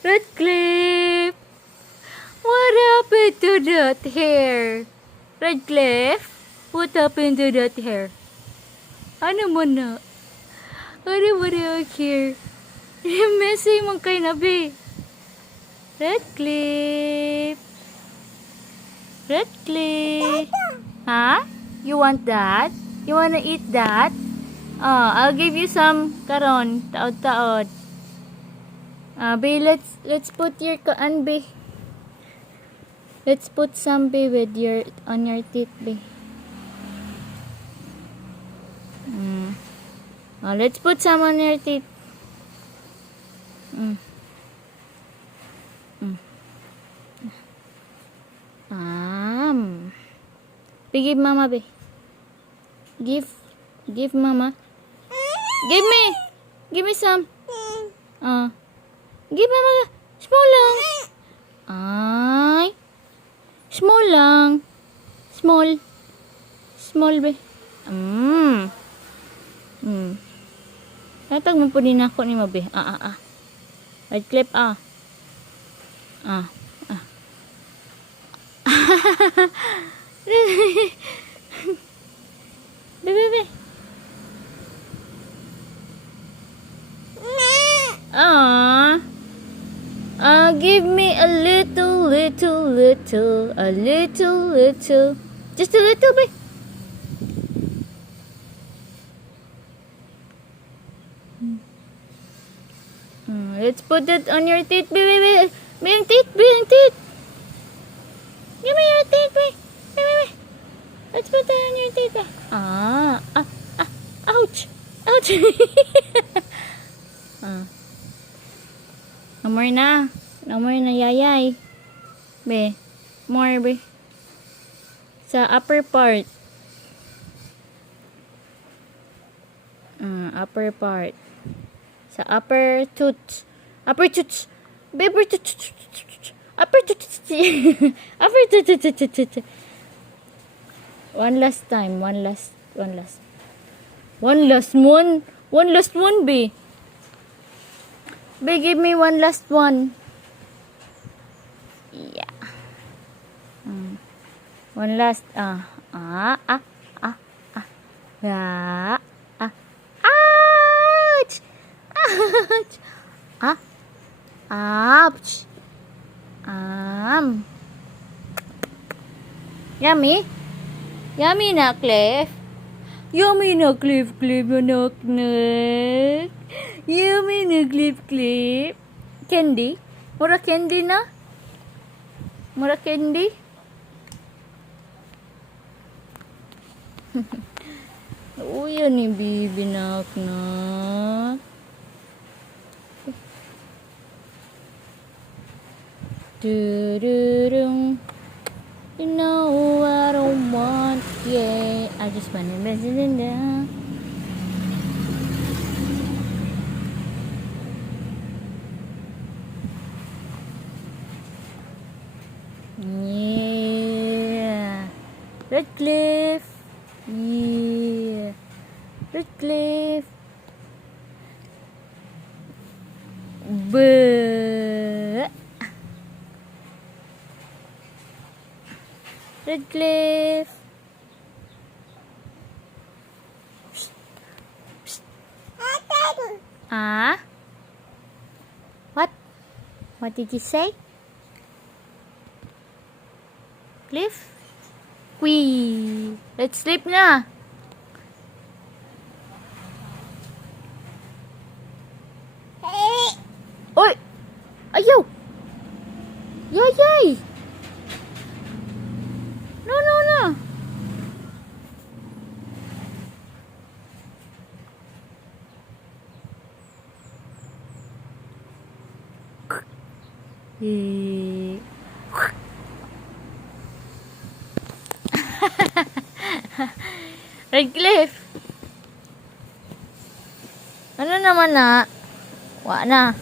Redcliffe! What happened to that hair? Redcliffe? What happened to that hair? Ano mo na? Ano mo na ang hair? Messy mong kay nabi. Redcliffe! Redcliffe! Huh? You want that? You wanna eat that? Oh, I'll give you some karon. Taod-taod. Be, let's put your be. Let's put some be with your on your teeth, be. Oh, let's put some on your teeth. Be, give mama, be. Give mama. Give me some. Give mama. Small lang. Ay. Small lang. Small, be. Tatag mo po din ako ni mo, be. Redcliffe, Be. Give me a little. Just a little bit. Let's put it on your teeth, baby. Yung teeth. Give me your teeth, baby. Let's put that on your teeth. Ouch. No more na, yayay. Be, more, be. Sa upper part. Sa upper tooth. Be, upper tooth. Upper tooth. One last time. One last one, be. Be, give me one last one. Yeah. One last. Ouch. Yummy na, Cliff. Yummy na, Cliff, anak. Yummy na, Cliff. Candy? Mura candy na? Yan ni bibi na. You know I don't want, yeah. I just want to listen down. Yeah. Redcliffe. Yeah. Redcliffe. Redcliffe. What did you say? Cliff? Wee. Let's sleep na. Oy! Ayaw! Yay! No. Redcliffe. Ano naman na? Wa na.